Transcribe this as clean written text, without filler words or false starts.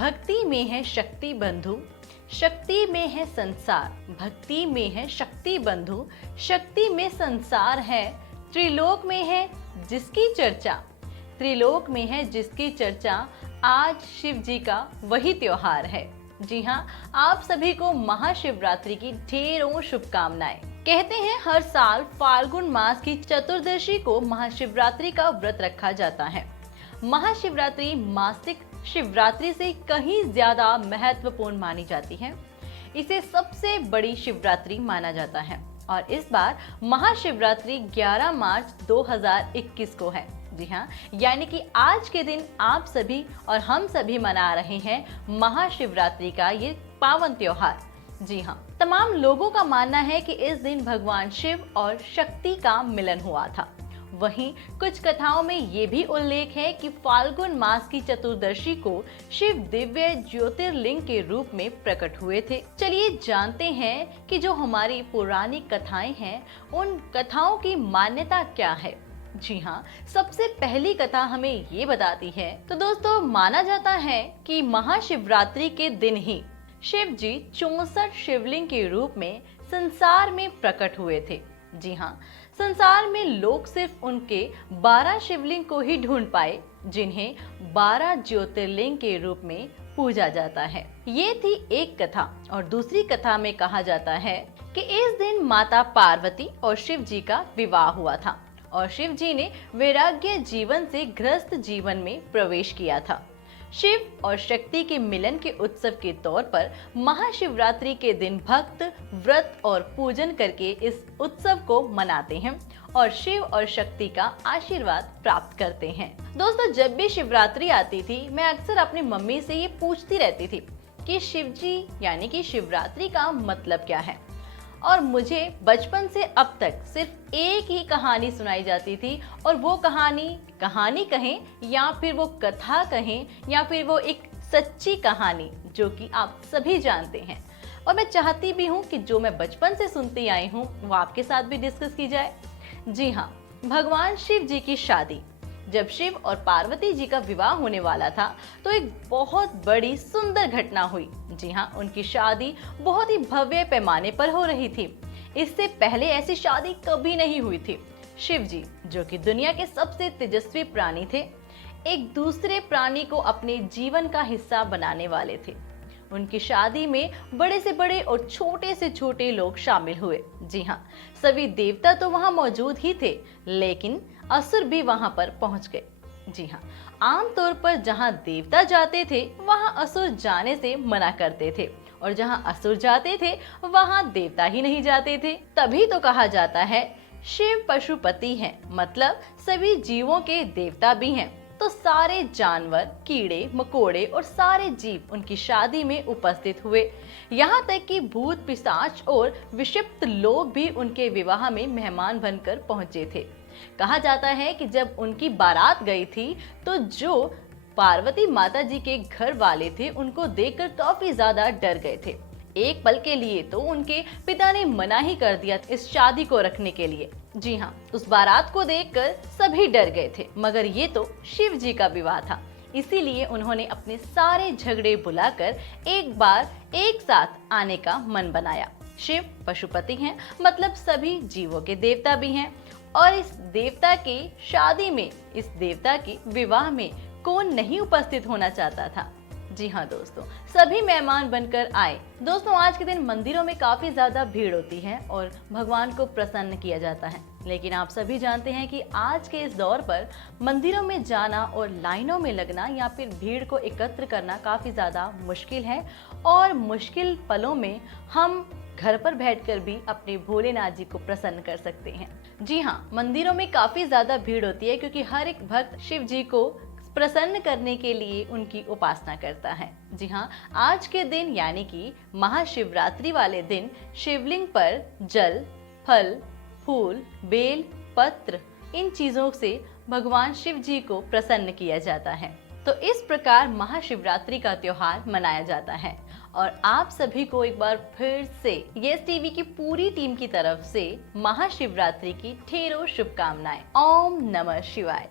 भक्ति में है शक्ति बंधु, शक्ति में है संसार। भक्ति में है शक्ति बंधु, शक्ति में संसार है। त्रिलोक में है जिसकी चर्चा, त्रिलोक में है जिसकी चर्चा। आज शिव जी का वही त्योहार है। जी हाँ, आप सभी को महाशिवरात्रि की ढेरों शुभकामनाएं। कहते हैं हर साल फाल्गुन मास की चतुर्दशी को महाशिवरात्रि का व्रत रखा जाता है। महाशिवरात्रि मासिक शिवरात्रि से कहीं ज्यादा महत्वपूर्ण मानी जाती है। इसे सबसे बड़ी शिवरात्रि माना जाता है और इस बार महाशिवरात्रि 11 मार्च 2021 को है। जी हाँ, यानी कि आज के दिन आप सभी और हम सभी मना रहे हैं महाशिवरात्रि का ये पावन त्योहार। जी हाँ, तमाम लोगों का मानना है कि इस दिन भगवान शिव और शक्ति का मिलन हुआ था। वहीं कुछ कथाओं में ये भी उल्लेख है कि फाल्गुन मास की चतुर्दशी को शिव दिव्य ज्योतिर्लिंग के रूप में प्रकट हुए थे। चलिए जानते हैं कि जो हमारी पौराणिक कथाएं हैं उन कथाओं की मान्यता क्या है। जी हाँ, सबसे पहली कथा हमें ये बताती है। तो दोस्तों, माना जाता है कि महाशिवरात्रि के दिन ही शिव जी 64 शिवलिंग के रूप में संसार में प्रकट हुए थे। जी हाँ, संसार में लोग सिर्फ उनके 12 शिवलिंग को ही ढूंढ पाए जिन्हें 12 ज्योतिर्लिंग के रूप में पूजा जाता है। ये थी एक कथा। और दूसरी कथा में कहा जाता है कि इस दिन माता पार्वती और शिव जी का विवाह हुआ था और शिव जी ने वैराग्य जीवन से ग्रस्त जीवन में प्रवेश किया था। शिव और शक्ति के मिलन के उत्सव के तौर पर महाशिवरात्रि के दिन भक्त व्रत और पूजन करके इस उत्सव को मनाते हैं और शिव और शक्ति का आशीर्वाद प्राप्त करते हैं। दोस्तों, जब भी शिवरात्रि आती थी मैं अक्सर अपनी मम्मी से ये पूछती रहती थी कि शिव जी यानी कि शिवरात्रि का मतलब क्या है। और मुझे बचपन से अब तक सिर्फ एक ही कहानी सुनाई जाती थी और वो कहानी कहें या फिर वो कथा कहें या फिर वो एक सच्ची कहानी जो कि आप सभी जानते हैं। और मैं चाहती भी हूँ कि जो मैं बचपन से सुनती आई हूँ वो आपके साथ भी डिस्कस की जाए। जी हाँ, भगवान शिव जी की शादी, जब शिव और पार्वती जी का विवाह होने वाला था तो एक बहुत बड़ी सुंदर घटना हुई। जी हाँ, उनकी शादी बहुत ही भव्य पैमाने पर हो रही थी। इससे पहले ऐसी शादी कभी नहीं हुई थी। शिव जी, जो कि दुनिया के सबसे तेजस्वी प्राणी थे, एक दूसरे प्राणी को अपने जीवन का हिस्सा बनाने वाले थे। उनकी शादी में बड़े से बड़े और छोटे से छोटे लोग शामिल हुए। जी हाँ, सभी देवता तो वहां मौजूद ही थे, लेकिन असुर भी वहां पर पहुंच गए। जी हाँ, आमतौर पर जहां देवता जाते थे वहां असुर जाने से मना करते थे और जहां असुर जाते थे वहां देवता ही नहीं जाते थे। तभी तो कहा जाता है शिव पशुपति हैं, मतलब सभी जीवों के देवता भी हैं। तो सारे जानवर, कीड़े मकोड़े और सारे जीव उनकी शादी में उपस्थित हुए। यहाँ तक कि भूत पिशाच और विषिप्त लोग भी उनके विवाह में मेहमान बनकर पहुंचे थे। कहा जाता है कि जब उनकी बारात गई थी तो जो पार्वती माता जी के घर वाले थे उनको देखकर काफी ज्यादा डर गए थे। एक पल के लिए तो उनके पिता ने मना ही कर दिया इस शादी को रखने के लिए। जी हाँ, उस बारात को देखकर सभी डर गए थे, मगर ये तो शिव जी का विवाह था, इसीलिए उन्होंने अपने सारे झगड़े भुलाकर एक बार एक साथ आने का मन बनाया। शिव पशुपति हैं, मतलब सभी जीवों के देवता भी हैं और इस देवता की शादी में, इस देवता के विवाह में कौन नहीं उपस्थित होना चाहता था। जी हाँ दोस्तों, सभी मेहमान बनकर आए। दोस्तों, आज के दिन मंदिरों में काफी ज्यादा भीड़ होती है और भगवान को प्रसन्न किया जाता है, लेकिन आप सभी जानते हैं कि आज के इस दौर पर मंदिरों में जाना और लाइनों में लगना या फिर भीड़ को एकत्र करना काफी ज्यादा मुश्किल है और मुश्किल पलों में हम घर पर बैठकर भी अपने भोलेनाथ जी को प्रसन्न कर सकते हैं। जी हाँ, मंदिरों में काफी ज्यादा भीड़ होती है क्योंकि हर एक भक्त शिव जी को प्रसन्न करने के लिए उनकी उपासना करता है। जी हाँ, आज के दिन यानी कि महाशिवरात्रि वाले दिन शिवलिंग पर जल, फल, फूल, बेल, पत्र, इन चीजों से भगवान शिव जी को प्रसन्न किया जाता है। तो इस प्रकार महाशिवरात्रि का त्योहार मनाया जाता है और आप सभी को एक बार फिर से यस टीवी की पूरी टीम की तरफ से महाशिवरात्रि की ढेरों शुभकामनाएं। ओम नमः शिवाय।